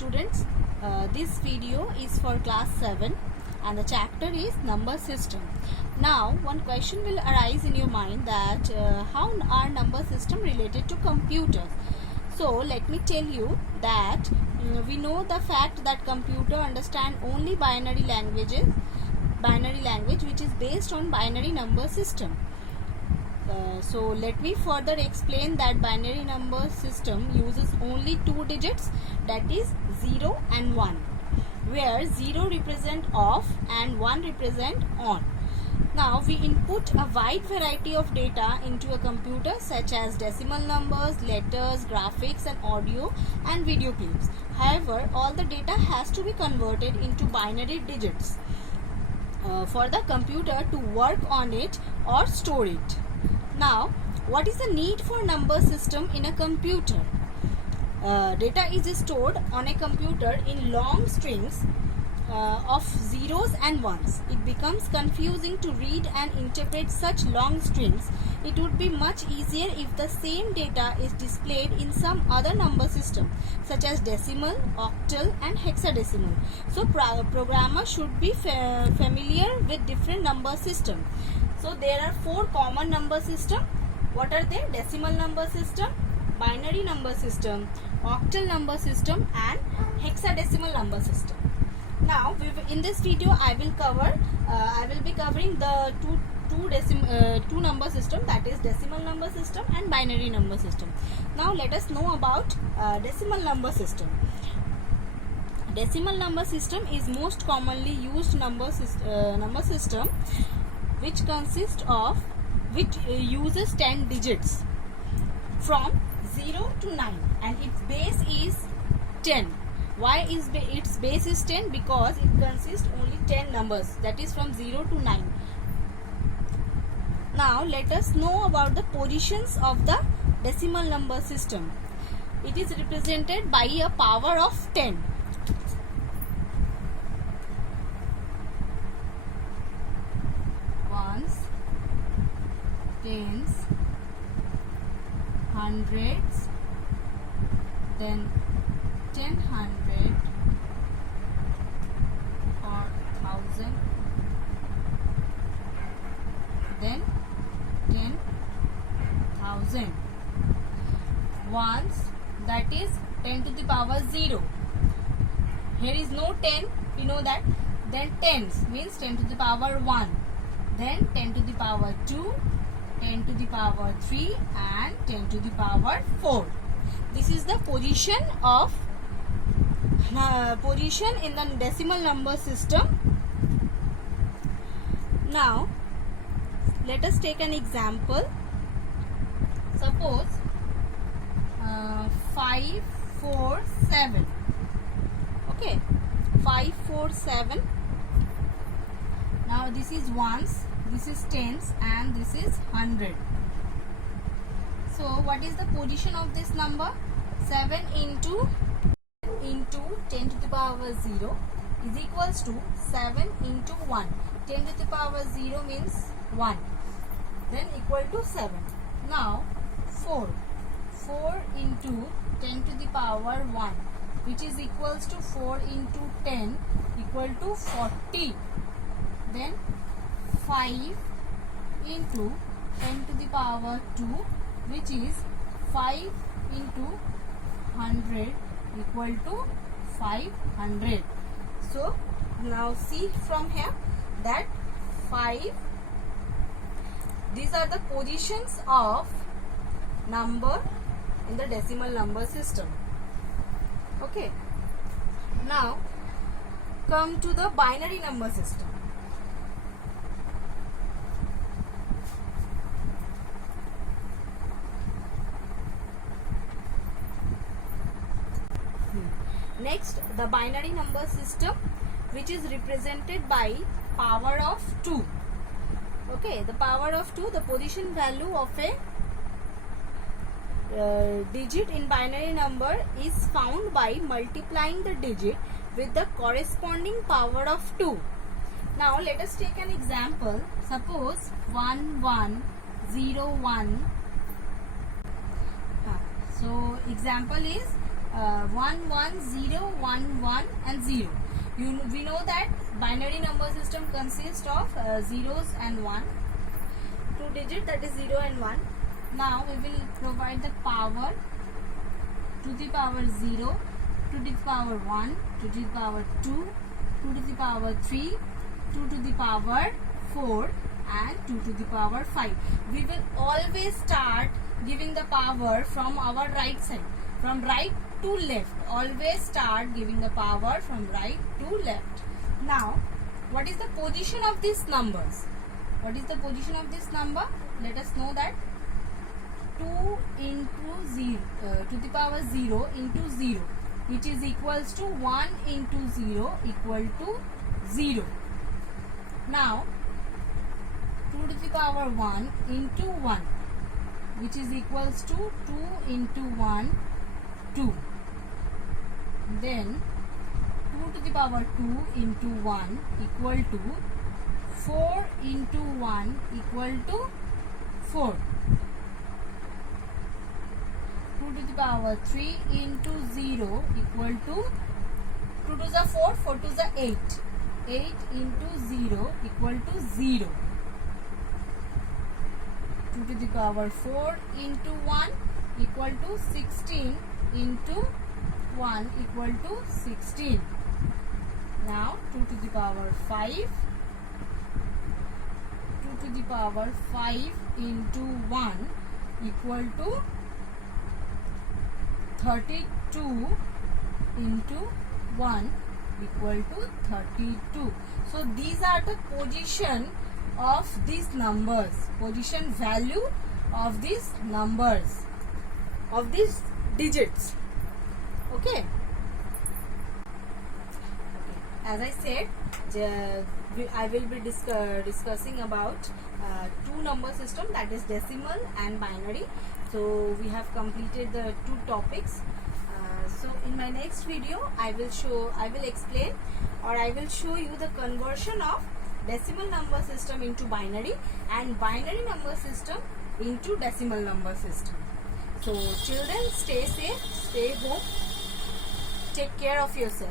students, this video is for class 7 and the chapter is number system. Now one question will arise in your mind that how are number system related to computers. So let me tell you that we know the fact that computer understand only binary language which is based on binary number system. So let me further explain that binary number system uses only two digits, that is 0 and 1, where 0 represent off and 1 represent on. Now we input a wide variety of data into a computer such as decimal numbers, letters, graphics and audio and video clips. However, all the data has to be converted into binary digits for the computer to work on it or store it. Now, what is the need for number system in a computer? Data is stored on a computer in long strings of zeros and ones. It becomes confusing to read and interpret such long strings. It would be much easier if the same data is displayed in some other number system such as decimal, octal and hexadecimal. So programmer should be familiar with different number system. So there are 4 common number system. What are they? Decimal number system, binary number system, octal number system and hexadecimal number system. Now in this video I will be covering the two number system, that is decimal number system and binary number system. Now let us know about decimal number system. Decimal number system is most commonly used number system which uses 10 digits from 0 to 9 and its base is 10. Why is its base is 10? Because it consists only 10 numbers, that is from 0 to 9. Now let us know about the positions of the decimal number system. It is represented by a power of 10. Ones, tens, hundreds, then 10 hundred or 1000, then 10,000. Ones, that is 10 to the power 0. Here is no 10, we know that. Then tens means 10 to the power 1. Then 10 to the power 2, 10 to the power 3 and 10 to the power 4. This is the position in the decimal number system. Now let us take an example. Suppose 547. Okay, 547. Now this is ones, this is tens and this is 100. So what is the position of this number? 7 into 10 to the power 0 is equals to 7 into 1. 10 to the power 0 means 1. Then equal to 7. Now 4 into 10 to the power 1, which is equals to 4 into 10 equal to 40. Then 5 into 10 to the power 2, which is 5 into 100 equal to 500. So now see from here that 5, these are the positions of number in the decimal number system. Okay, now come to the binary number system. Next, the binary number system, which is represented by power of 2. Okay, the power of 2, the position value of a digit in binary number is found by multiplying the digit with the corresponding power of 2. Now let us take an example. Suppose 1101. So example is 1 1 0 1 1 and 0. We know that binary number system consists of zeros and 1, 2 digit, that is 0 and 1. Now we will provide the power to the power 0, to the power 1, to the power 2, 2 to the power 3, 2 to the power 4 and 2 to the power 5. We will always start giving the power from our right side, from right to left. Always start giving the power from right to left. Now, what is the position of these numbers? What is the position of this number? Let us know that 2 into 0 to the power 0 into 0, which is equals to 1 into 0 equal to 0. Now, 2 to the power 1 into 1, which is equals to 2 into 1, 2. Then 2 to the power 2 into 1 equal to 4 into 1 equal to 4. 2 to the power 3 into 0 equal to 2 to the 4, 4 to the 8. 8 into 0 equal to 0. 2 to the power 4 into 1 equal to 16 into 1 equal to 16. Now 2 to the power 5. 2 to the power 5 into 1 equal to 32 into 1 equal to 32. So these are the position of these numbers, position value of these numbers, of these digits. Okay. As I said, I will be discussing about two number system, that is decimal and binary. So we have completed the two topics. So in my next video, I will explain, or I will show you the conversion of decimal number system into binary and binary number system into decimal number system. So children, stay safe, stay home, take care of yourself.